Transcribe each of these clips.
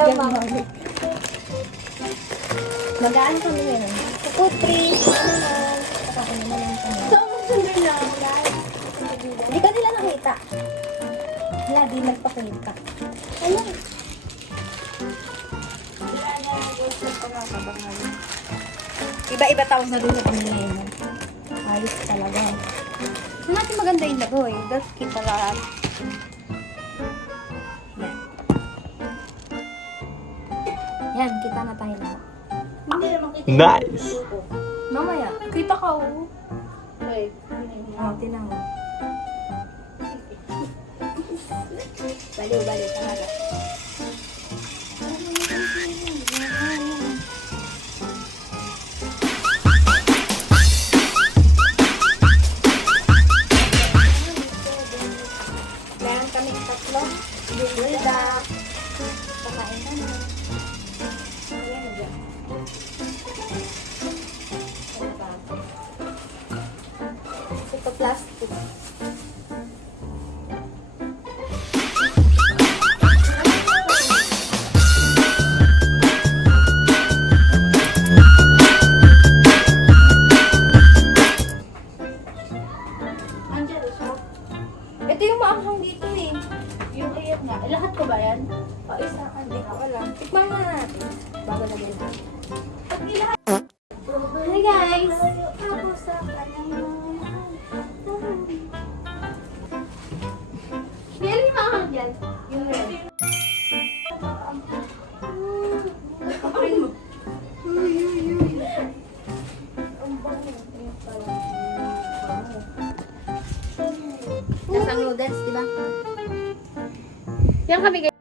Bigyan mo. Mag-ano kami ngayon? Putri. Ano na? Kakakunin na lang kami. So, magsunder lang, guys. Hindi ka nila nakita. Wala, di nagpakita. Ano? Iba-iba tawag na doon sa kanila yun. Ayos talaga. Saan natin maganda yung lago eh. That's kita lahat. Yan. Yan, kita na tayo lahat. Hindi naman kita. Nice. Mamaya. Kita ka, oh. Wait. Oo, tinan mo. Baliw talaga. Meron kaming tatlo. Bulda. Pakain na na. Ayan na dyan. Ito plastic. Andiyan, siya. Ito yung maanghang dito eh. Yung iyak nga. Lahat ko ba yan? O, isa. Hindi ka wala. Tikman na natin. Bago lagyan natin. Pag nilahat. Hi guys! Ako sa kanyang mga. Meron yung maanghang dyan. Yung red. Pakain mo. Nasang noodles, di ba? Yan kami guys.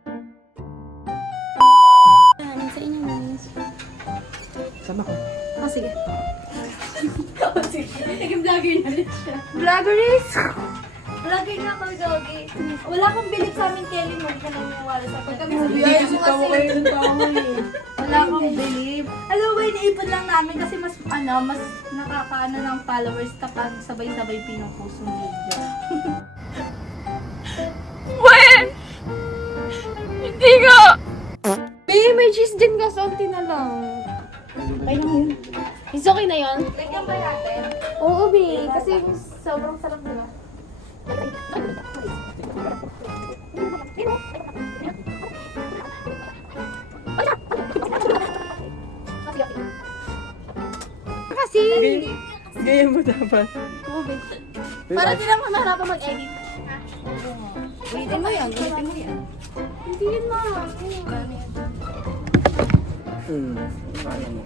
Sa inyo guys. Sama ko. Oh, sige. Naging vlogger na rin siya. Vloggeries! Vlogger nga kami, Gogi. Wala kang bilip sa amin, Kelly. Huwag ka nang maniwala sa akin. Kami Yes, ikaw kayo ng tao eh. Wala kang bilip. Alam mo ba, iniipon lang namin kasi mas nakakaano ng followers kapag sabay-sabay pinupost yung video. Hindi nga! Babe, may cheese din ka. Salty na lang. Okay lang yun. Is okay na yun? Lagyan ba natin? Oo, babe. Kasi sobrang sarap diba? Kasi! Gaya mo dapat. Oo, babe. Para di lang mahirapan mag-edit. Gamitin mo yan. Gamitin mo yan. Hindi yun na. Kaya mo.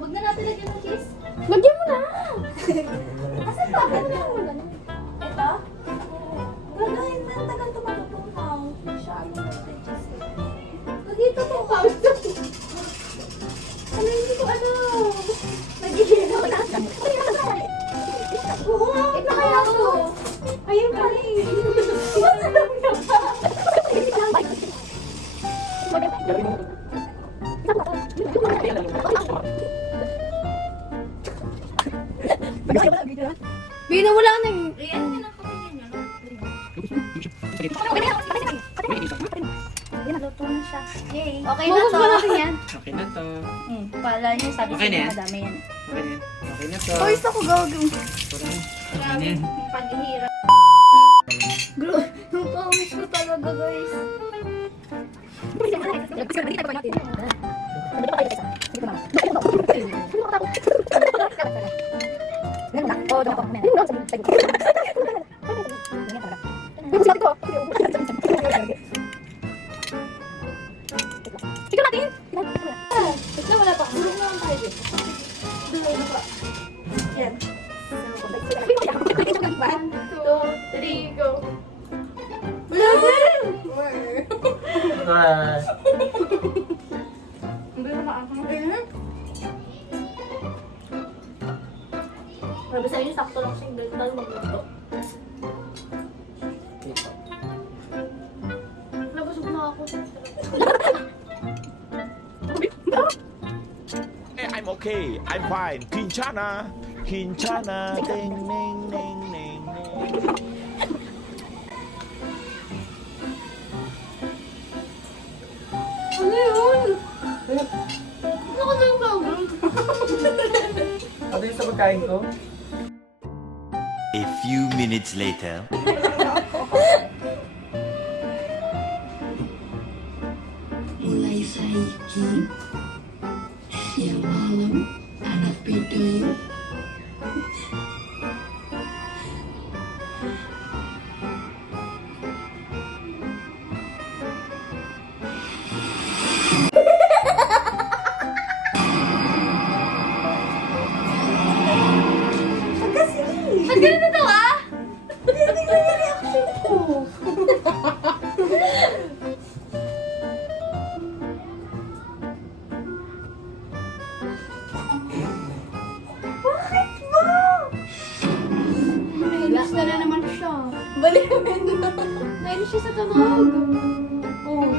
Huwag na natin lagyan ng cheese. Lagyan mo na! Kasi bakit na mo ganun? Ito? Gagawin na tagal ito matutunaw. Siya ano natin cheese. Dito to kawit to. Ano hindi ko ano? Nagiginaw na. Oo nga, wait na kaya ako. Ayun pa rin. Masarap na pa. Galing mo. Bino mo lang na yung... Ayan na lang kapatid niya. Luto na siya. Yay. Okay na Bukas to. ba natin yan? Okay na to. Kala niyo sabi Okay sa na yan? madami yan. Okay na yan. Okay na to. Pawis ako gagawin. Okay na Grabe, yan. yung paghihirap. Yung pawis ko talaga guys. Ikaw natin! Basta wala pa. Dulong na lang tayo dito. Dulong na pa. Yan. 1, 2, 3, go. Wala din! Hindi na maakang ganyan. Sabi sa inyo, sakto lang siyang dahil magluto. Nabusog na ako. I'm okay. okay, I'm fine. Kinchana, Kinchana, ding, ding, ding, ding, ding. Ano yun? Ano ka na yung tawag? Ano yung sa pagkain ko? A few minutes later. Mulai saiki ya malam anak beda yuk. Ba't ganun na to ah? Hindi ko yung reaction ko. Bakit ba? Nainis na naman siya. Baliwin na. Nainis siya sa tunog. Oh.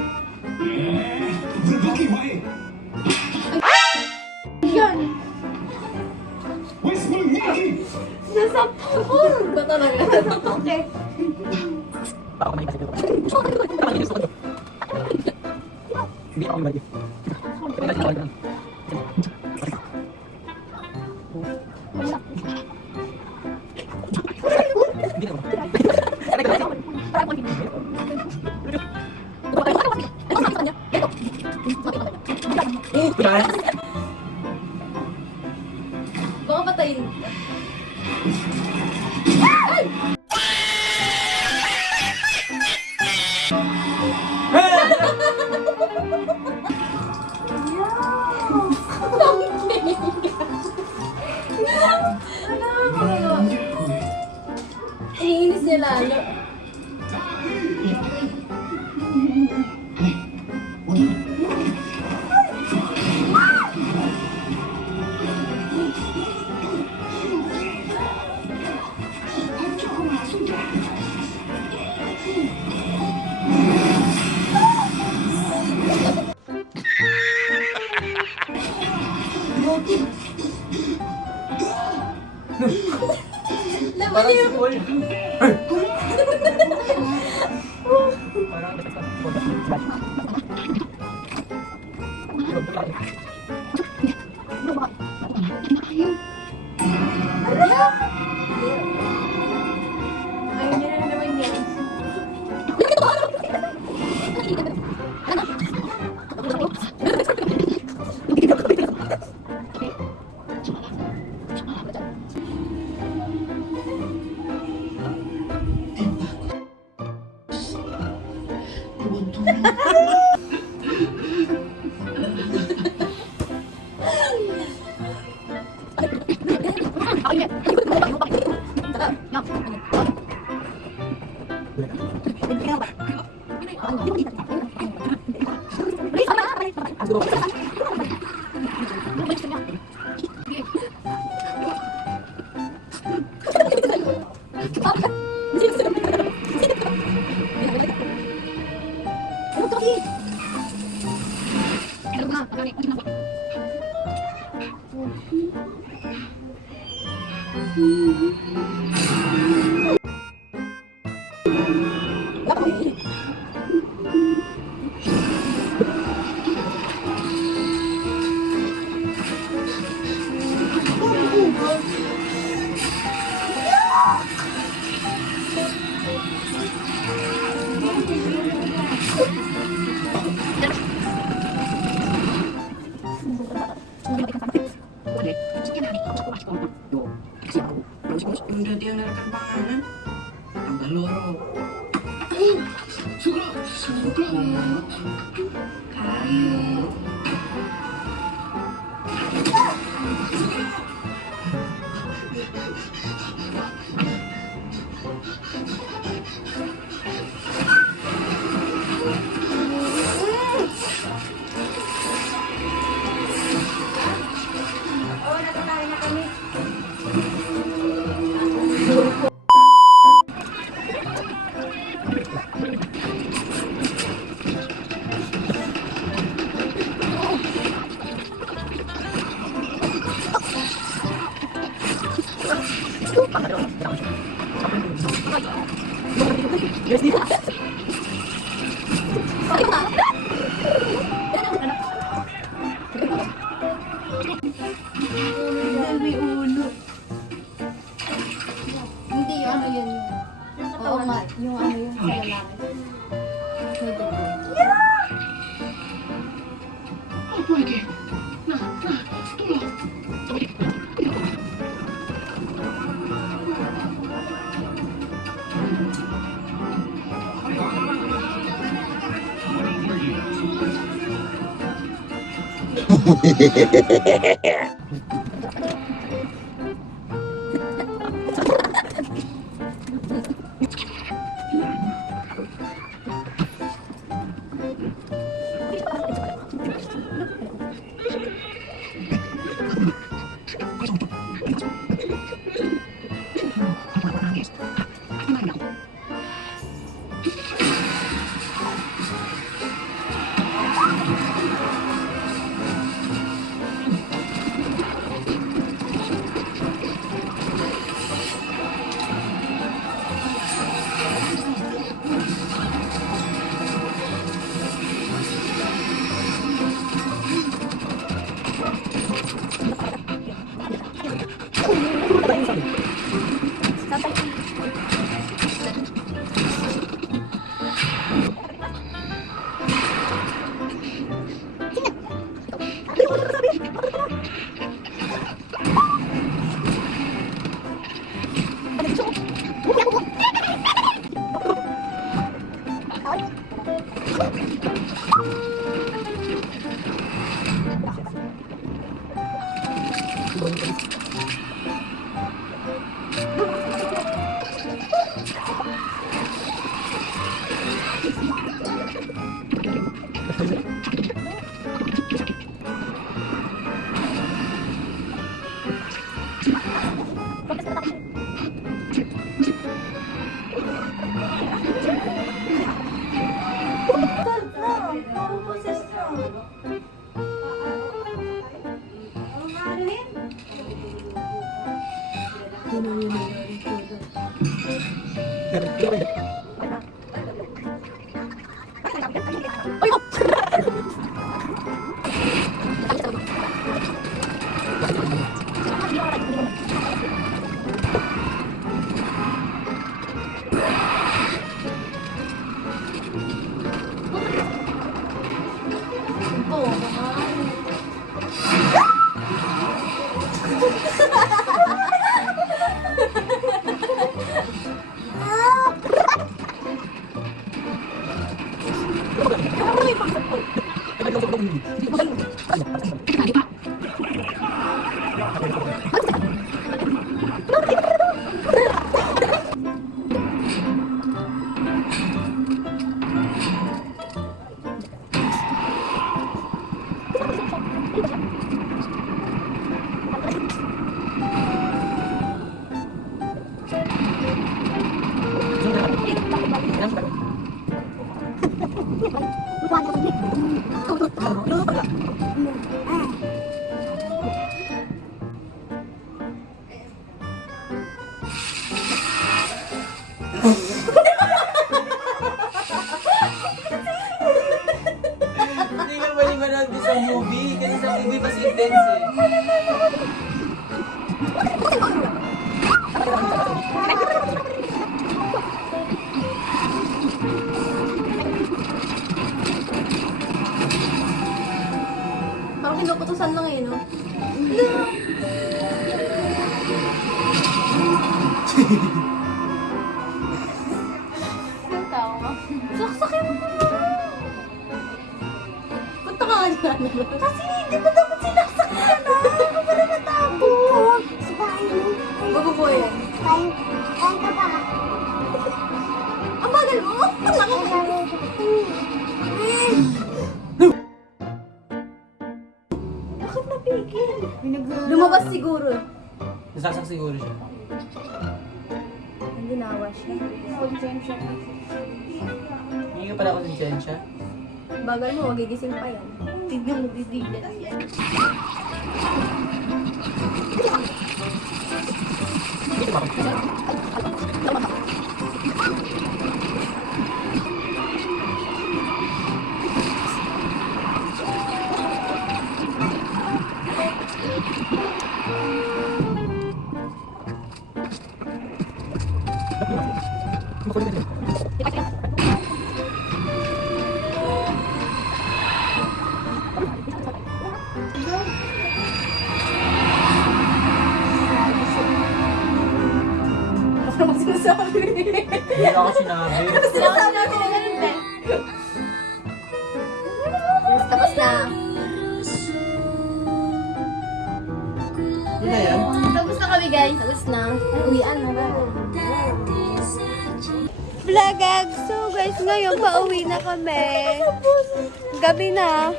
Yan. Nasapul ba talaga? Okay. Baka may kasi dito. Hindi ako yung Baka patayin. Iinis niya lalo. parang si Paul. Ayun niya na naman yan. Yung dati ang nakapangalan, ang galoro. Suka! Suka! Kayo! Oo, natatawa na kami. Dahil may ulo. Hindi, yung ano yun. Oo nga, yung ano yung sa lalaki. May dugo. Hindi ka ba manood sa movie? Kasi sa movie mas intense eh. Parang kinukutusan lang eh, no? Ang tao nga. Saksakin mo na! Punta ka nga dyan. Kasi hindi ko dapat sinaksak ka na. Ako pala natapos. Sa bahay mo. Babubo yan. Kain ka ba? Ang bagal mo! Ang laki mo! Bakit napigil? Lumabas siguro. Nasasak siguro siya. Ang ginawa siya. Konsensya. Hindi ka pala konsensya. Bagal mo, magigising pa yan. Tignan mo, didigan yan. Hindi ako sinabi. Sinasabi ko na ganun eh. Tapos na. Yun na yan. Tapos na kami guys. Tapos na. Uwian na ba? Vlogag! So guys, ngayon pauwi na kami. Gabi na.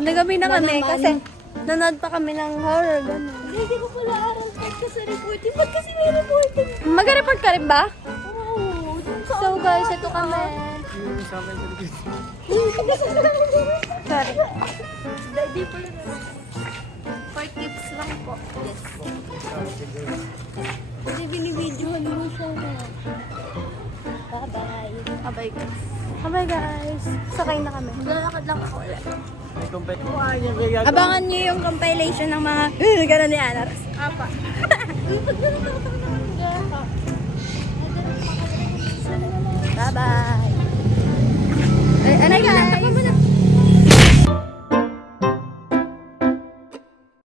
Nagabi na kami kasi nanood pa kami ng horror. Ganun. Hindi ko pala aral kasi reporting. Ba't kasi may reporting? Mag-report ka rin ba? Oo. So guys, ito kami. Sorry. Di pala na. For tips lang po. Yes. Kasi binibidyohan mo siya na. Bye-bye. Bye-bye guys. Bye-bye guys. Sakay na kami. Maglalakad lang ako ulit. May competition. Abangan niyo yung compilation ng mga gano'n ni Anaras. Apa. Bye-bye. Ano guys?